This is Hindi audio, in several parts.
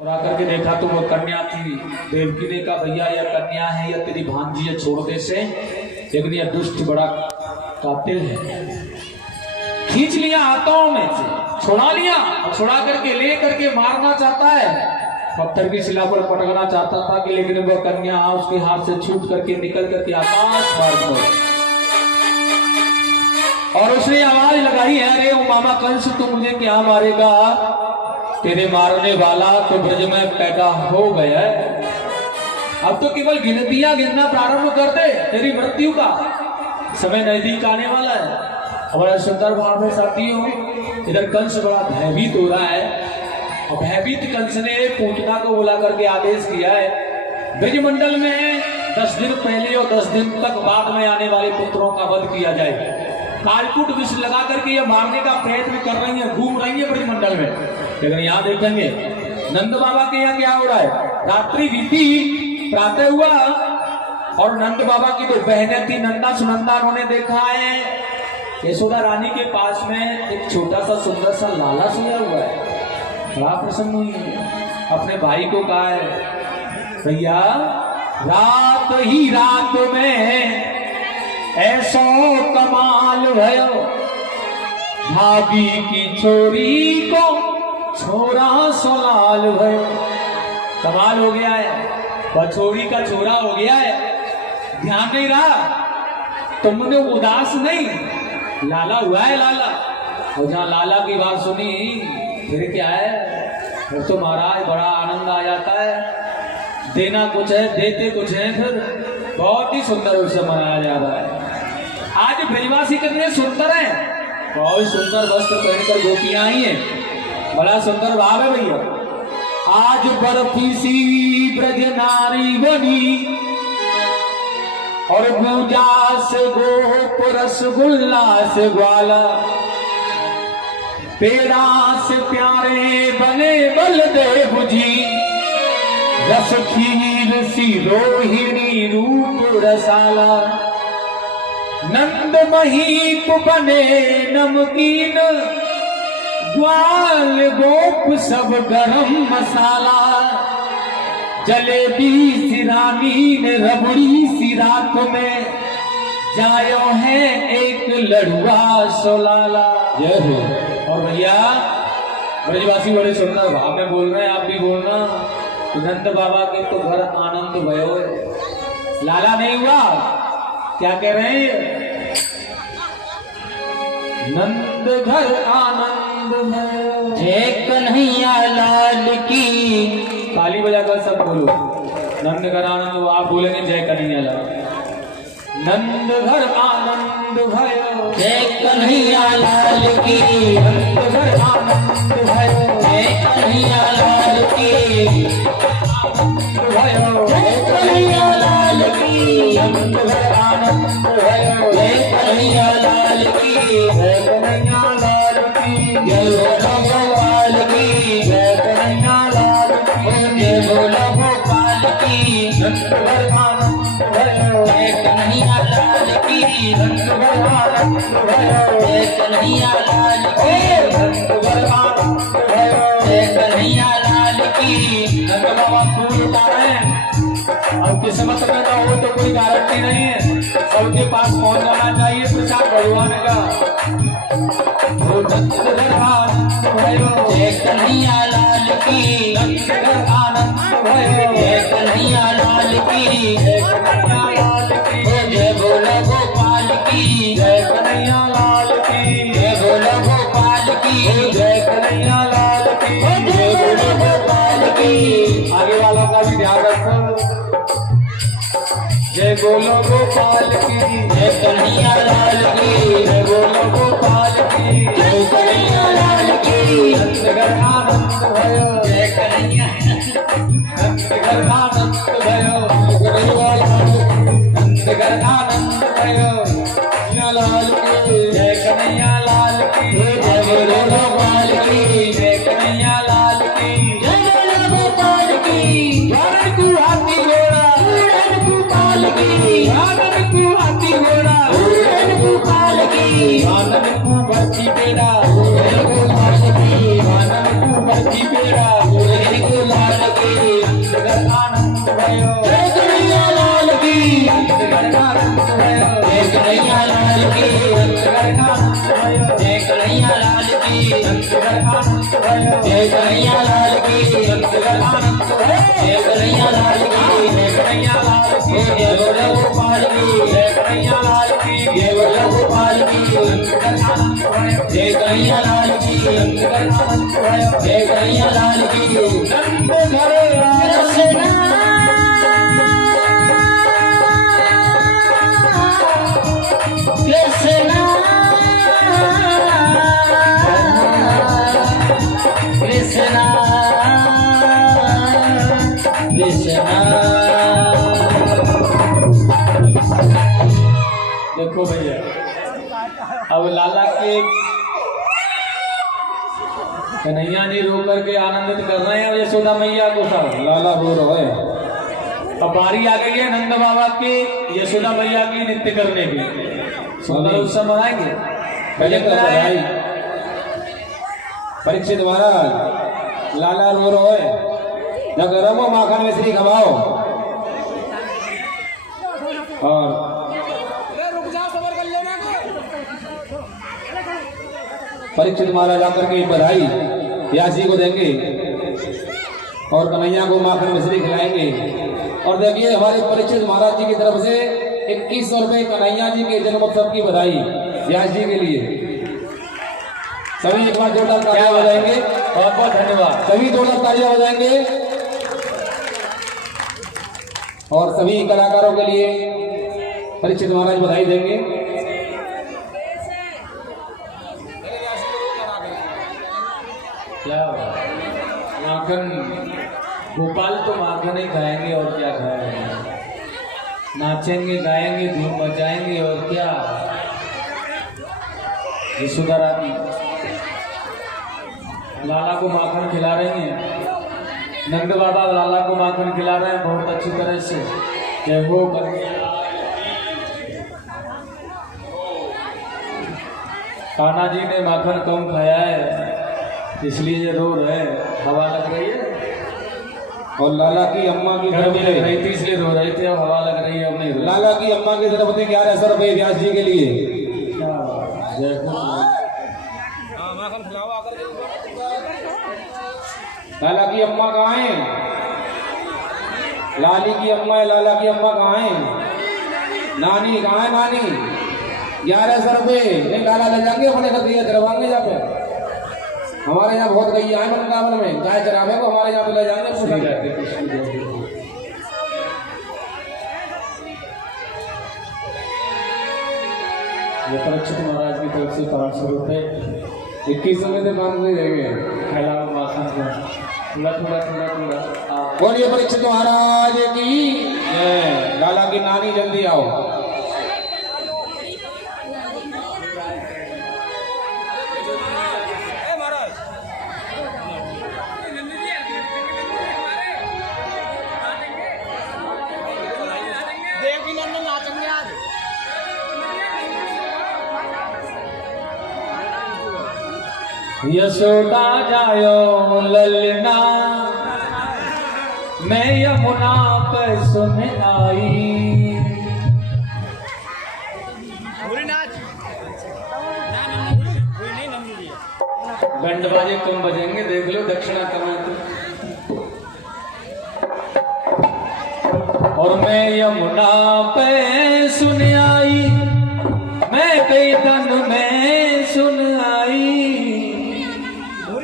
और आकर के देखा तो वो कन्या थी। देवकी ने कहा भैया यह कन्या है या तेरी भांजी है, छोड़ दे से, लेकिन यह दुष्ट बड़ा कातिल है। खींच लिया हाथों में से, छुड़ा लिया और छुड़ा करके ले करके मारना चाहता है, पत्थर की शिला पर पटकना चाहता था कि लेकिन वह कन्या उसके हाथ से छूट करके निकल करके आकाश मार्ग में, और उसने आवाज लगाई है, अरे ओ मामा कंस तू मुझे क्या मारेगा, तेरे मारने वाला तो ब्रज में पैदा हो गया है। अब तो केवल गिनतियां गिनना प्रारंभ कर दे, तेरी मृत्यु का समय नजदीक आने वाला है। बड़ा सुंदर भाव में साथियों, इधर कंस बड़ा भयभीत हो रहा है और भयभीत कंस ने पूतना को बुला करके आदेश किया है ब्रजमंडल में 10 दिन पहले और 10 दिन तक बाद में आने वाले पुत्रों का वध किया जाए। कालकूट विष लगा करके ये मारने का प्रयत्न कर रही है, घूम रही है ब्रजमंडल में। लेकिन यहाँ देखेंगे नंद बाबा के यहाँ क्या हो रहा है, रात्रि बीती, प्रातः हुआ और नंद बाबा की तो बहनें थी नंदा सुनंदा, उन्होंने देखा है यशोदा रानी के पास में एक छोटा सा सुंदर सा लाला सोया हुआ है। बड़ा प्रसन्न हुई है, अपने भाई को कहा है भैया रात ही रात में ऐसो कमाल भयो, भाभी की छोरी को छोरा सोलाल भयो। कमाल हो गया है, बछोरी का छोरा हो गया है, ध्यान नहीं रहा, तुमने उदास नहीं, लाला हुआ है लाला। और जहाँ लाला की बात सुनी फिर क्या है, फिर तो महाराज बड़ा आनंद आ जाता है, देना कुछ है देते कुछ है, फिर बहुत ही सुंदर उत्सव मनाया जा रहा है। आज ब्रजवासी कितने सुंदर हैं, बहुत सुंदर वस्त्र पहनकर गोपियां आई हैं, बड़ा सुंदर भाव है भैया। आज बर्फी सी ब्रज नारी बनी और पूजा से गोप रसगुल्ला से ग्वाला, पेड़ा से प्यारे बने बलदेव जी, रस खीर सी रोहिणी रूप रसाला, नंद महीप बने नमकीन, ग्वाल गोप सब गरम मसाला, जलेबी सिरानी ने रबड़ी सी रात में, जायो है एक लड़ुआ सोलाला। और भैया ब्रजवासी बड़े सुंदर भाव में बोल रहे हैं, आप भी बोलना, नंद बाबा के तो घर आनंद भयो है, लाला नहीं हुआ, क्या कह रहे हैं, नंद घर आनंद है, जय कन्हैया लाल की, ताली बजाकर सब बोलो, नंद घर आनंद हो, आप बोलेंगे जय कन्हैया लाल, नंद घर आनंद भयो, जय कन्हैया लाल की, नंद घर आनंद भयो, जय कन्हैया लाल की, भयो जय कन्हैया लाल की, नंद घर आनंद भयो, जय कन्हैया लाल की, जय कन्हैया लाल की, जय गोपाल की, जय कन्हैया लाल की, जय बोलो गोपाल की, नंद घर आनंद भयो, जय कन्हैया लाल की, नंद घर आनंद भयो, जय कन्हैया लाल की, नंद घर आनंद भयो, जय कन्हैया लाल की। नंद बाबा फूल उतारे हैं, अब किस्मत में ना हो तो कोई गारंटी नहीं है, सबके पास पहुंच जाना चाहिए प्रसाद भगवान का। जय कन्हैया लाल की, नंद घर आनंद भयो, जय कन्हैया लाल की, जय कन्हैया लाल की, जय बोलो गोपाल की, जय कन्हैया लाल की, जय बोलो गोपाल की, जय कन्हैया लाल की, जय बोलो गोपाल की। आगे वालों का भी ध्यान रखो, जय बोलो गोपाल की, जय कन्हैया लाल की, जय बोलो गोपाल की, जय कन्हैया लाल की, नंद घर आनंद भयो, जय कन्हैया, नंद घर आनंद भयो, नंद घर आनंद भयो, कन्हैया लाल की, जय कन्हैया लाल की, जय बोलो गोपाल की, जय कन्हैया लाल की, जय बोलो गोपाल की। ज्वारन को हाथी घोड़ा, गोपाल की, आनंद को हाथी घोड़ा, गोपाल की, आनंद को बच्ची बेड़ा, गोपाल की, आनंद को बच्ची बेड़ा, गोपाल भयो जय कन्हैया लाल की गणनाथ भयो जय कन्हैया लाल की गणनाथ भयो जय कन्हैया लाल की गणनाथ भयो जय कन्हैया लाल की गणनाथ भयो जय कन्हैया लाल की जय कन्हैया लाल की जय बोलो गोपाल की जय कन्हैया लाल की जय बोलो गोपाल की गणनाथ भयो जय कन्हैया लाल की गणनाथ भयो जय कन्हैया लाल की नंद घरे रसना कृष्णा कृष्णा कृष्णा। देखो भैया, अब लाला के कन्हैया जी रो करके आनंदित कर रहे हैं यशोदा मैया को। सब लाला रो रहे हैं। अब बारी आ गई है नंद बाबा की यशोदा मैया की नृत्य करने की। सुंदर उत्सव मनाएंगे। पहले तो बधाई परीक्षित महाराज, लाला रो रहे न गरम हो माखन मिश्री खवाओ। और परीक्षित महाराज आकर के बधाई व्यास जी को देंगे और कन्हैया को माखन मिश्री खिलाएंगे। और देखिए हमारे परीक्षित महाराज जी की तरफ से 2100 रुपये कन्हैया जी के जन्मोत्सव की बधाई व्यास जी के लिए। सभी एक बार जोरदार तालियां बजाएंगे। बहुत बहुत धन्यवाद। सभी जोरदार तालियां बजाएंगे और सभी कलाकारों के लिए परीक्षित महाराज बधाई देंगे। क्या माखन गोपाल तो माखन ही खाएंगे और क्या खाएंगे। नाचेंगे गाएंगे धूम मचाएंगे और क्या। यशोदा रानी लाला को माखन खिला रही हैं। नंद बाबा लाला को माखन खिला रहे हैं बहुत अच्छी तरह से। जय हो कन्हैया। कान्हा जी ने माखन कम खाया है इसलिए ये रो रहे हैं। हवा लग रही है और लाला की अम्मा की तरफ लग रही थी इसलिए रो रहे थे। अब हवा लग रही है अब नहीं रो रहे। लाला की अम्मा की तरफ से 1100 रुपये व्यास जी के लिए। जय लाला की अम्मा कहाँ है? लाली की अम्मा है। लाला की अम्मा कहाँ है? नानी कहाँ है? नानी 1100 रुपये नहीं लाला ले जाएंगे अपने घर दिए चरवाएंगे। यहाँ पे हमारे यहाँ बहुत गैया है वृंदावन में, गाय चरावे को हमारे यहाँ पे ले जाएंगे। ये परीक्षित महाराज की तरफ से 500 रुपये 2100 में से 500 ही देंगे। फैला माखन थोड़ा थोड़ा थोड़ा थोड़ा। बोलिए परीक्षित महाराज की जय। लाला की नानी जल्दी आओ। यशोदा जायो ललना मैं यमुना पे सुन आई। बैंड बाजे कम बजेंगे देख लो दक्षिणा कमाए। और मैं यमुना पे सुन आई मैं कई तन में सुन आई।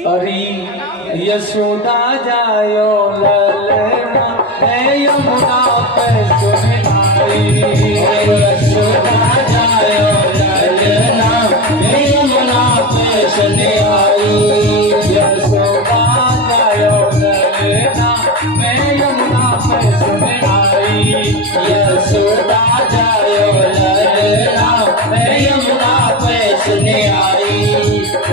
अरे यशोदा जायो ललना मैं यमुना पे सुन आई। यशोदा जायो ललना मैं यमुना पे सुन आई। यशोदा जायो ललना मैं यमुना पे सुन आई। यशोदा जायो ललना मैं यमुना पे सुन आई।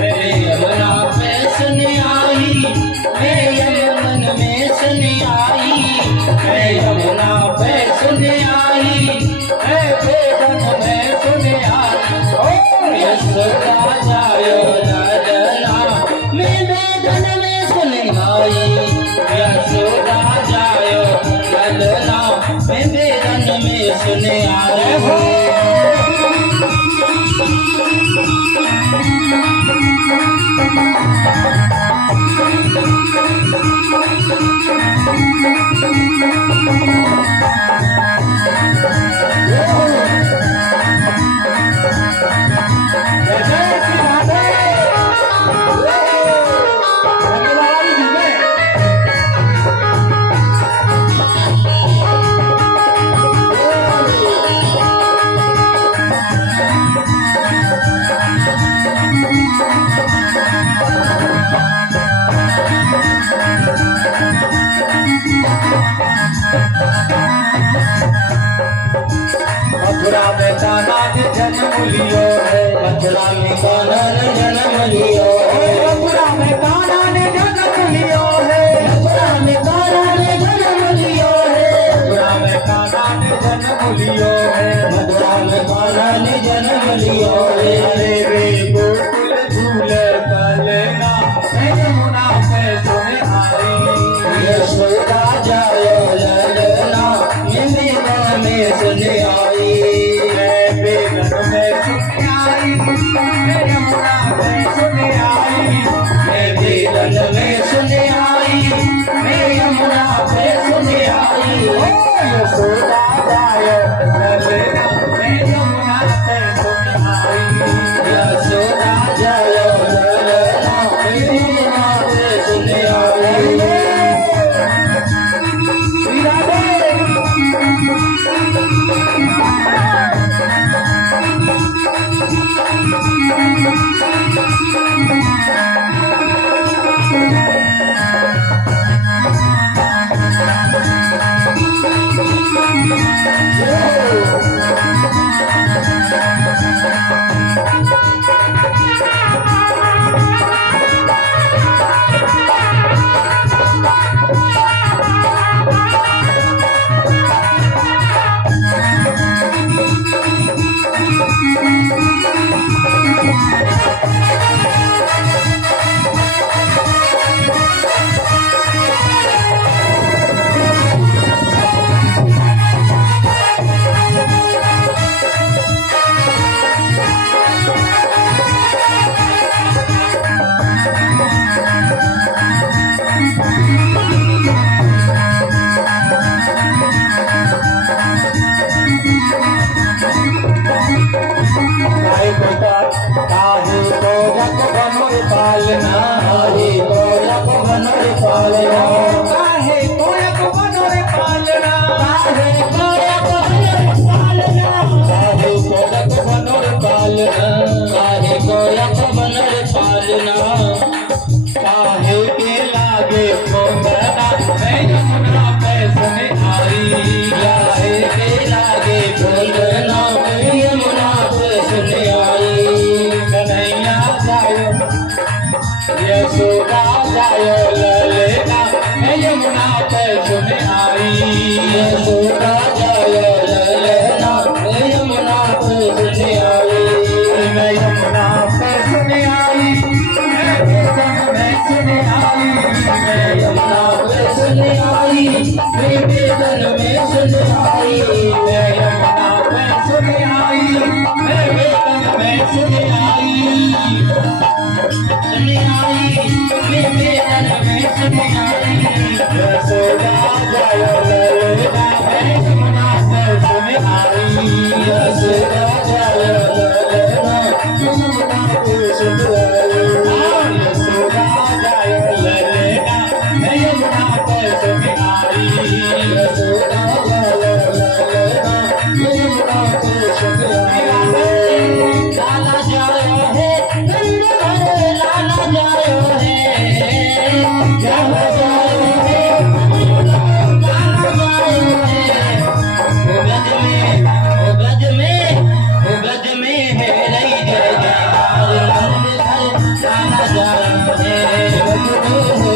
मैं यमुना पे सुन आई। मैं यमुन में सुन आई। मैं यमुना पे सुन आई। मैं बेदन में सुन आई। यशोदा जायो ललना मैं बेदन में सुन आई। यशोदा जायो मथुरा में कान्हा ने जन्म लियो है, मथुरा में कान्हा ने जन्म लियो है, मथुरा में कान्हा ने जन्म लियो है, मथुरा में कान्हा ने जन्म लियो है, मथुरा में कान्हा ने जन्म लियो है, मथुरा में कान्हा ने जन्म लियो है। अरे रे गोकुल झूले पलना यमुना पे सुने आई, यशोदा जायो ललना यमुना में सुने आई, बेगन में सुने आई, यमुना में सुने आई, बेगन में सुने आई, यमुना में सुने आई, यशोदा जायो ललना यमुना पे सुने आई, यशोदा जायो ललना यमुना पे सुने आई। श्री राधे। यशोदा जायो ललना यमुना पे सुने आई, यशोदा जायो ललना यमुना पे सुने आई, यमुना पे सुने आई, बेगन में सुने आई, यमुना पे सुने आई, बेगन में सुने आई, यमुना पे सुने आई, बेगन में सुने आई, सुने आई, बेगन में सुने आई, यशोदा जायो ललना यमुना पे सुने आई, यशोदा जायो ललना यमुना पे सुने आई, यशोदा जायो ललना यमुना पे सुने आई, यशोदा जायो ललना यमुना पे सुने आई। लाला जायो है लाला जायो है, लाला जायो है, लाला जायो है, ओ गज में है रही जय जयकार, लाला जायो है, गज में है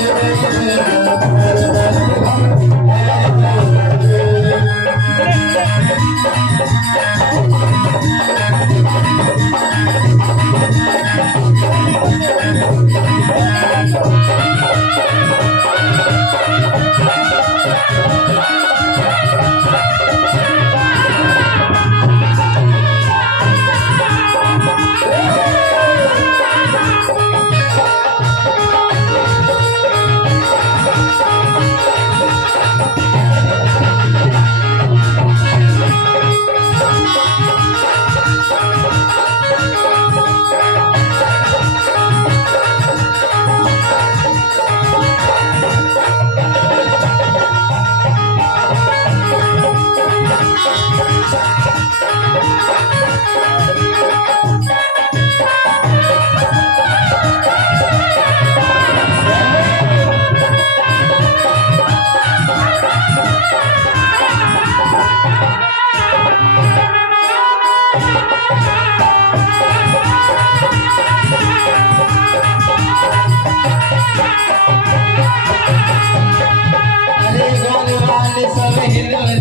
रही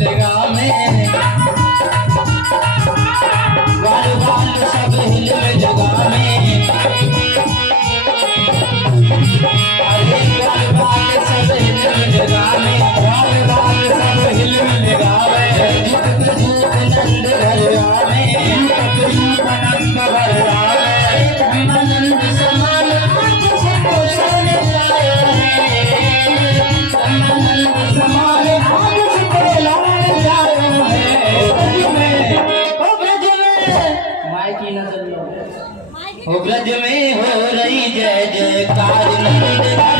लगा में बाल बाल सब हिल लगा में अरे बाल बाल सब हिल लगा में बाल बाल सब हिल लगा में नंद घर आवे नंद घर आवे नंद समान सबको सोने लाए नंद समान आज सबको लाए जाए ओ ब्रज में माई की नजर लो ओ ब्रज में हो रही जय जयकार नंद घर